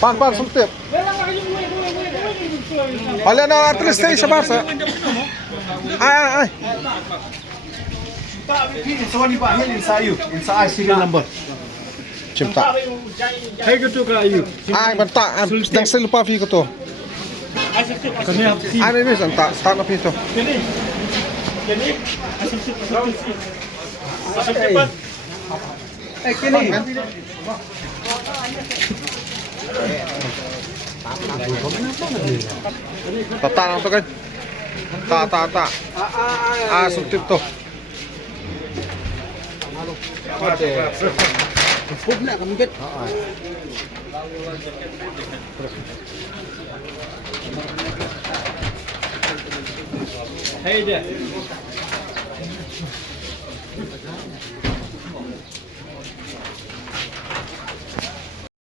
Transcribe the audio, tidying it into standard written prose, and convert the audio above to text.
Pan sultip. Olha na atrás tem sa Barça. Ay. So ni Pak Hil inside serial number. Cimta. Hay ko to ka ayu. Ay banta dang sa lupa fi ko to. Kani hap si. Ano ni santa start na pito. Kani. Asam cepat. Kini. Tata lang to kan. Ta. Sultip to. Pug na kami git. Hey there.